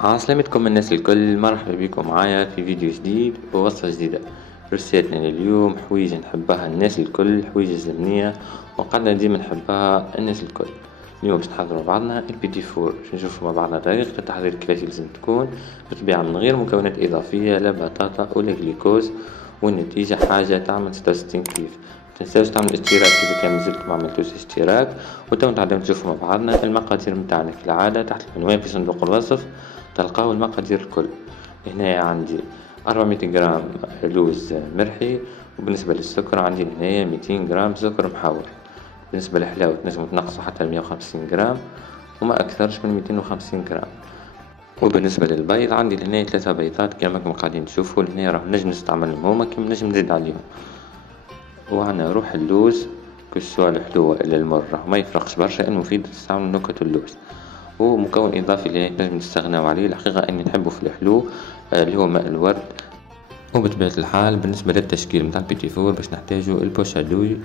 عسلامتكم الناس الكل، مرحبا بكم معايا في فيديو جديد ووصفة جديدة. رسالتنا لليوم حويجة نحبها الناس الكل، حويجة زمنية وقعدنا ديما نحبها الناس الكل. اليوم باش نحضروا مع بعضنا البيتي فور، باش نشوفوا مع بعضنا طريقة التحضير كيفاش لازم تكون بالطبيعة من غير مكونات إضافية لا بطاطا ولا جليكوز، والنتيجة حاجة تعمل 66 كيف. متنساوش تعمل اشتراك إذا كان مازلت معملتوش اشتراك، وتو نتعلمو نشوفو مع بعضنا المقادير متاعنا كالعادة تحت العنوان في صندوق الوصف تلقاو المقادير الكل. هنا عندي 400 جرام لوز مرحي، وبالنسبة للسكر عندي هنايا 200 جرام سكر محور. بالنسبة للحلاوة تنجمو تنقصو حتى 150 جرام وما أكثرش من 250 جرام. وبالنسبة للبيض عندي لهنا 3 بيضات كما راكم قاعدين تشوفوا. لهنا راه نجم نستعملهم هما كيما نجم نزيد عليهم. وعنا روح اللوز كسوا الحلوة إلى المر راه ما يفرقش برشا، المفيد تستعملوا نكهة اللوز. هو مكون إضافي اللي نجم نستغناو عليه، الحقيقة إني نحبه في الحلو اللي هو ماء الورد. وبطبيعة الحال بالنسبة للتشكيل متاع البيتي فور باش نحتاجو البوشادوي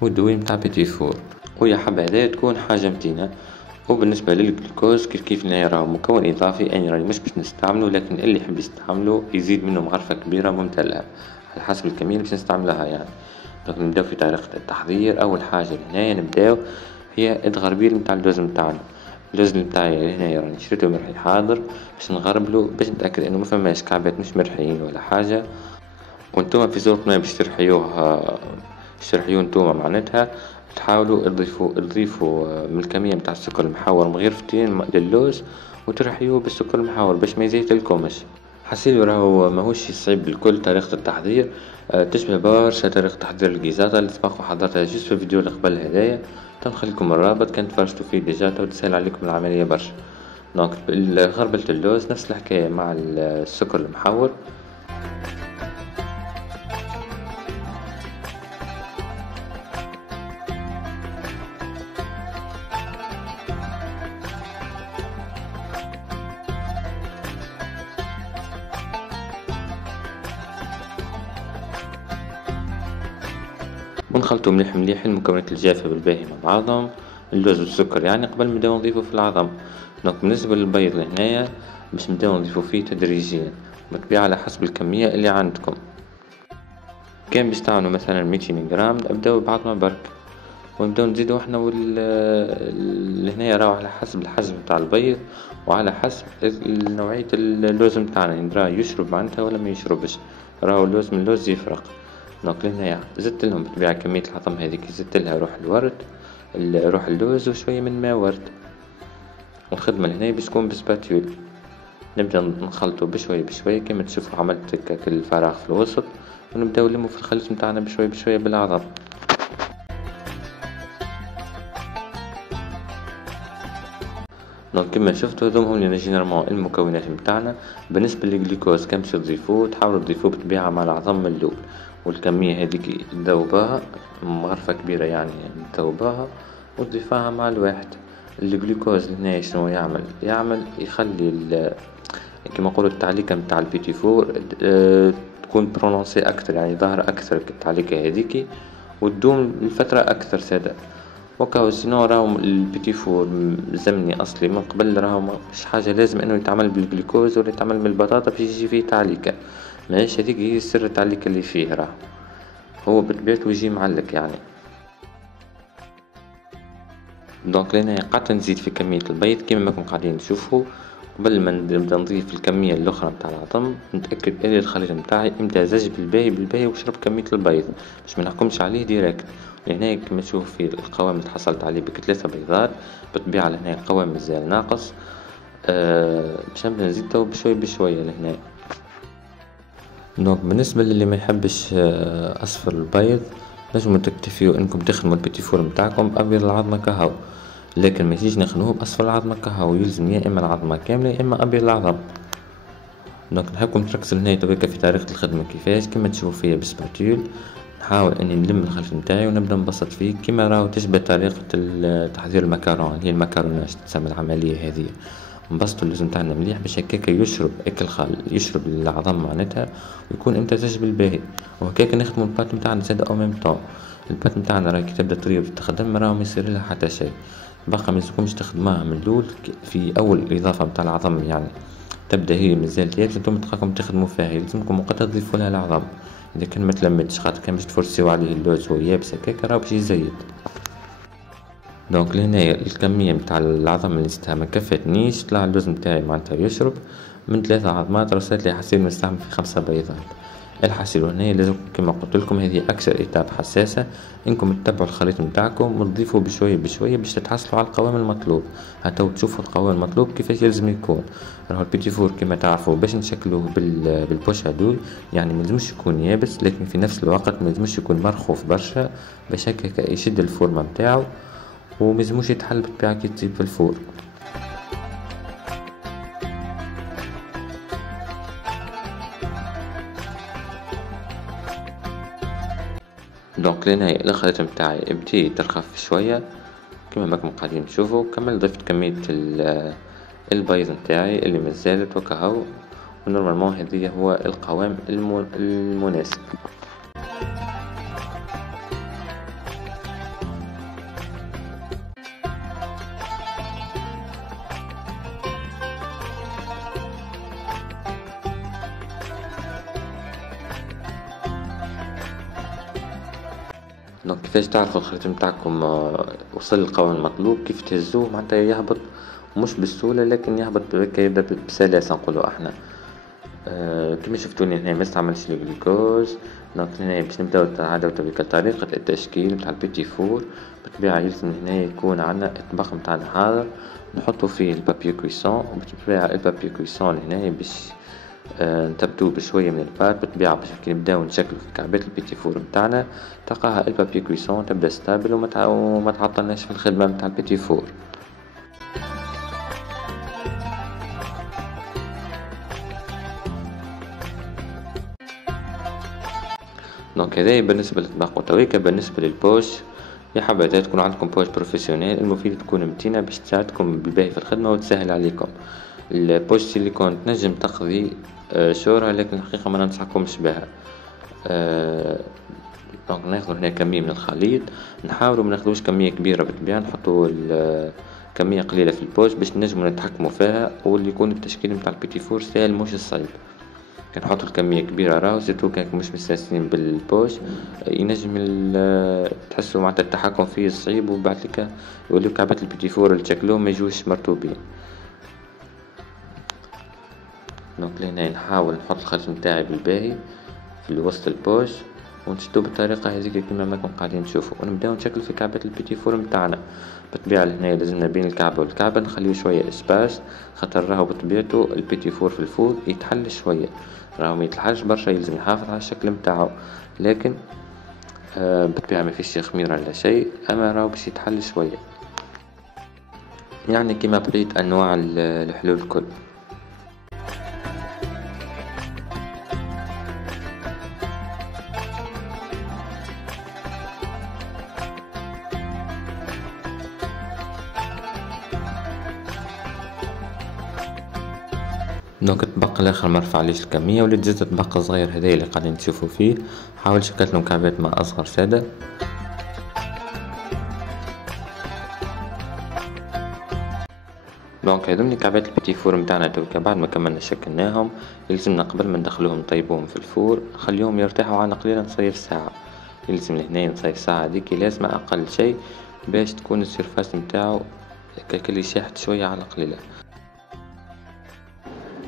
والدوي متاع البيتي فور، ويا حبة هذايا تكون حاجة متينة. وبالنسبة للجلوكوز كيف راهو مكون إضافي، أنا راني مش باش نستعملو، لكن اللي يحب يستعملو يزيد منه مغرفة كبيرة ممتلئة على حسب الكمية اللي باش نستعملها يعني. دونك نبداو في طريقة التحضير. أول حاجة هنايا نبداو هي التغربيل متاع اللوز متاعنا. اللوز متاعي هنايا راني شريتو مرحي حاضر باش نغربلو باش نتأكد انه مفماش كعبات مش مرحيين ولا حاجة. وانتوما في ذوق ما باش ترحيوه نتوما معناتها تحاولوا تضيفوا من الكمية متاع السكر المحور مغرفتين للوز، وترحيوه بالسكر المحور باش ما يزيتلكمش. حسيلو راهو ماهوش صعيب بالكل طريقة التحضير. تشبه برشا طريقة تحضير الكيزاتا اللي سبق وحضرتها جوست في الفيديو اللي قبل هدايا. تنخليكم الرابط كان تفرجتوا فيه ديجا تسهل عليكم العملية برشا. دونك غربلة اللوز نفس الحكاية مع السكر المحور. ونخلطو مليح مليح المكونات الجافة بالباهي مع بعضهم، اللوز والسكر يعني قبل ما نبداو نضيفو في العظم. دونك بالنسبة للبيض لهنايا باش نبداو نضيفو فيه تدريجيا بالطبيعة على حسب الكمية اللي عندكم. كان باش تعملوا مثلا 200 جرام نبداو بعضنا برك، ونبداو نزيدو احنا لهنايا راهو على حسب الحجم نتاع البيض وعلى حسب نوعية اللوز متاعنا، يعني راه يشرب معناتها ولا ما يشربش، راهو اللوز من اللوز يفرق. دونك لهنايا زدت لهم بالطبيعة كمية العظم هذيك، زدت لها روح الورد روح اللوز وشوية من ماء ورد. والخدمة لهنا باش تكون بسباتيول، نبدا نخلطو بشوية بشوية كما تشوفوا عملت هكاك الفراغ في الوسط، ونبداو نلمو في الخليط متاعنا بشوية بشوية بالعظم. دونك كما شفتوا هذوما هما جينيرالمون المكونات متاعنا. بالنسبة للجلوكوز كان باش تضيفوه تحاولوا تضيفوه بالطبيعة مع العظم من الأول، والكمية هذيك تذوباها مغرفة كبيرة يعني تذوباها وتضيفاها مع الواحد. الجلوكوز هنا شنو يعمل يخلي كما نقولوا التعليكة متاع البيتي فور تكون برونونسي أكثر، يعني ظاهرة أكثر التعليكة هذيك وتدوم لفترة أكثر سادة. وكاو سينو راهو البيتي فور زمني أصلي من قبل، راهو مش حاجة لازم إنه يتعمل بالجلوكوز ولا يتعمل من البطاطا باش يجي فيه تعليكة، ماهيش هذيك هي سر التعليكة اللي فيه، راه هو بطبيعته يجي معلك يعني. دونك لأنا قعدت نزيد في كمية البيض كيما ماكم قاعدين تشوفوا. قبل ما نبدا نضيف الكمية الأخرى متاع العظم نتأكد إن الخليط متاعي امتزج بالباهي وشرب كمية البيض باش ما نحكمش عليه ديريكت. لهنا كما تشوف في القوام اللي تحصلت عليه بك 3 بيضات، بالطبيعة لهنا القوام مازال ناقص. باش نبدا نزيد تو بشوية بشوية لهنا. دونك بالنسبة للي ما يحبش أصفر البيض نجمو تكتفيو انكم تخدموا البيتي فور متاعكم بأبيض العظمة كهو، لكن ما يجيش نخدموه بأصفر العظمة كهو، يلزم يا اما العظمة كاملة يا اما أبيض العظم. دونك نحبكم تركزوا لهنا تويكا في طريقة الخدمة كيفاش كما تشوفوا فيا بسباتيول. نحاول اني نلم الخليط نتاعي ونبدا نبسط فيه كما راهو تشبه طريقة تحضير المكرون، هي المكرونة تسمى العملية هذه. نبسطو اللوز نتاعنا مليح باش هكاكا يشرب يشرب العظم معناتها ويكون امتزاج بالباهي، وهكاكا نخدمو البات نتاعنا زاد او ميم طون. البات نتاعنا راهي كي تبدا طرية وتتخدم راهو ما يصير لها حتى شيء، باقا ما يلزمكمش تخدموها من الاول في اول الاضافة نتاع العظم يعني. تبدا هي مازالت يابسه انتم تلقاكم تخدموا فيها، يلزمكم وقتها تضيفوا لها العظم اذا كان ما تلمدش، خاطر كان باش تفرسيو عليه اللوز وهو يابس هكاك راه باش يزيد. دونك لهنايا الكميه نتاع العظم اللي زدتها ما كفتنيش، طلع اللوز نتاعي معناتها يشرب من 3 عظمات، رصيت لي حسيل نستعمل في 5 بيضات. الحسيل هنا لازم كما قلت لكم هذه اكثر ايتاب حساسه، انكم تتبعوا الخليط نتاعكم وتضيفوا بشويه بشويه باش تتحصلوا على القوام المطلوب. هاتو تشوفوا القوام المطلوب كيفاش لازم يكون. راهو البيتي فور كما تعرفوا باش نشكلوه بالبوش هادو، يعني ملزمش يكون يابس لكن في نفس الوقت ملزمش يكون مرخوف برشا باش هكاك يشد الفورمه نتاعو، وملزموش يتحل بالطبيعه كي تطيب في الفور. دونك لهنا الخليط نتاعي بدا يترخف شويه كما راكم قاعدين تشوفوا. كمل ضفت كميه البيض نتاعي اللي مازالت وكهو، ونورمالمون هذه هو القوام المناسب. دونك كيفاش تعرفوا الخليط نتاعكم وصل للقوام المطلوب؟ كيف تهزوه معناتها يهبط مش بسهولة لكن يهبط بهكا بسلاسة نقولوا احنا. كما شفتوني هنا ما استعملش الجلوكوز. دونك هنا باش نبداو عادة طريقة التشكيل نتاع البيتي فور. بالطبيعة يلزم هنا يكون عندنا الطبق نتاعنا حاضر، نحطو فيه البابيو كويسون. بالطبيعة البابيو كويسون هنا باش نثبتوه بشوية من البات. بالطبيعة باش كي نبداو نشكلو في كعبات البيتي فور نتاعنا تلقاها البابيو كويسون تبدا ستابل وما تعطلناش في الخدمة نتاع البيتي فور. دونك هذايا بالنسبة للطبق. وتويكا بالنسبة للبوش، يا حبذا تكون عندكم بوش بروفيسيونيل، المفيد تكون متينة باش تساعدكم بالباهي في الخدمة وتسهل عليكم. البوش سيليكون تنجم تقضي شهرة لكن الحقيقة ما ننصحكمش بها. دونك ناخذ هنا كمية من الخليط، نحاولوا ما ناخذوش كمية كبيرة بالطبيعة، نحطوا كمية قليلة في البوش باش نجموا نتحكموا فيها، واللي يكون التشكيل نتاع البيتي فور سهل مش صعيب. كان نحطوا الكمية كبيرة راهو سيرتو كان مش مستانسين بالبوش ينجم تحسوا معناتها التحكم فيه صعيب، وبعد لك يوليو كعبات البيتي فور اللي تشكلوهم ما يجوش مرطوبين. دونك لهنا نحاول نحط الخليط نتاعي بالباهي في وسط البوش ونشدو بالطريقة هذيك كما راكم قاعدين تشوفوا، ونبداو نشكل في كعبة البيتي فور نتاعنا. بالطبيعة هنا لازمنا بين الكعبة والكعبة نخليو شوية اسباس، خاطر راهو بطبيعته البيتي فور في الفور يتحل شوية، راهو ما يتحلش برشا، يلزم يحافظ على الشكل نتاعو، لكن بالطبيعة ما فيش خميرة ولا شيء، اما راهو باش يتحل شوية يعني كما بقية انواع الحلول الكل. دونك الطبق الاخر ما رفعليش الكميه، وليت زدت الطبق الصغير هذايا اللي قاعدين تشوفوا فيه، حاول شكلت له مكعبات ماء اصغر ساده. دونك هذوما كعبات البيتي فور نتاعنا توكا بعد ما كملنا شكلناهم، يلزمنا قبل ما ندخلوهم نطيبوهم في الفور نخليهم يرتاحوا على قليلا نصير ساعه. يلزم هنا نصير ساعه هذيك لازمه اقل شيء باش تكون السيرفاس نتاعو كاللي شاحت شويه على قليله.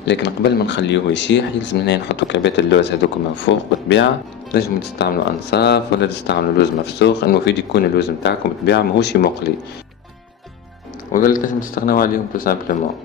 لكن قبل ما نخليوه يشيح يلزم هنا نحطو كعبات اللوز هذوك من فوق. بالطبيعة تنجمو تستعملوا انصاف ولا تستعملوا لوز مفسوخ، المفيد يكون اللوز نتاعكم بالطبيعة ماهوش مقلي، ولا تنجم تستغناو عليهم تو سامبلومون.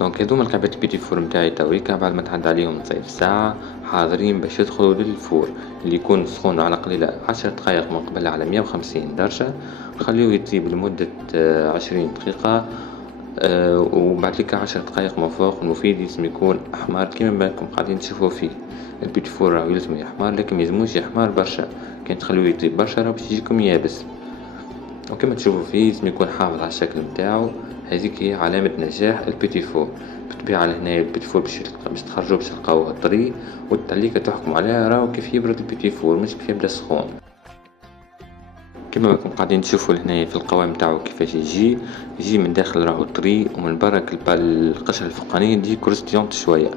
دونك هذوما الكعبات البيتي فور نتاعي تويكا بعد ما تعدى عليهم نصيف ساعة حاضرين باش يدخلوا للفور اللي يكون سخون على قليلة 10 دقائق من قبل على 150 درجة. خليوه يطيب لمدة 20 دقيقة وبعد لك 10 دقائق من فوق. المفيد لازم يكون احمر كيما بالكم قاعدين تشوفوا فيه. البيتي فور راهو يلزم يحمر لكن ميلزموش يحمر برشا، كان تخلوه يطيب برشا راه باش يجيكم يابس. وكما تشوفوا فيه لازم يكون حافظ على الشكل نتاعو هذيك هي علامة نجاح البيتي فور. بالطبيعة لهنايا البيتي فور باش تخرجوه باش تلقاوه طري، والتعليقة تحكم عليها راهو كيف يبرد البيتي فور مش كيف يبدا سخون. كما راكم قاعدين تشوفوا لهنايا في القوام تاعو كيفاش يجي من داخل راهو طري، ومن برا القشرة الفوقانية تجي كروستيونت شوية.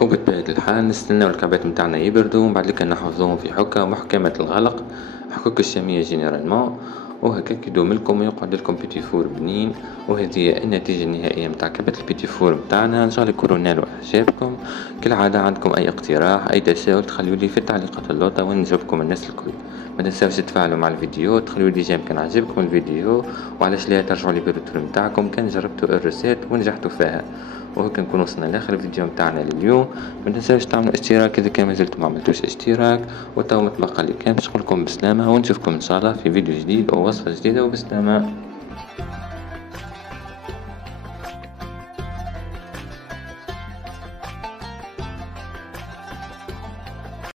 وبطبيعة الحال نستناو الكعبات متاعنا يبردو، ومن بعد نحفظوهم في حكة محكمة الغلق، حكوك الشامية جينيرالمون، وهكاك يدوم لكم ويقعد لكم بيتي فور بنين. وهذه النتيجة النهائية متاع كعبة البيتي فور متاعنا. ان شاء الله يكونوا نالوا اعجابكم. كالعادة عندكم اي اقتراح اي تساؤل تخليولي في التعليقات اللوطة ونجاوبكم الناس الكل. ما تنساوش تفاعلوا مع الفيديو، تخليولي جيم كان عجبكم الفيديو، وعلاش لا ترجعوا لي بالروتور متاعكم كان جربتوا الريسيت ونجحتوا فيها. وهكا نكون وصلنا لاخر الفيديو متاعنا لليوم. ما تنساوش تعملوا اشتراك اذا كان مازلتم ما عملتوش اشتراك. وتو متبقى لي كان باش نقولكم بسلامه، ونشوفكم ان شاء الله في فيديو جديد او وصفه جديده وبسلامه.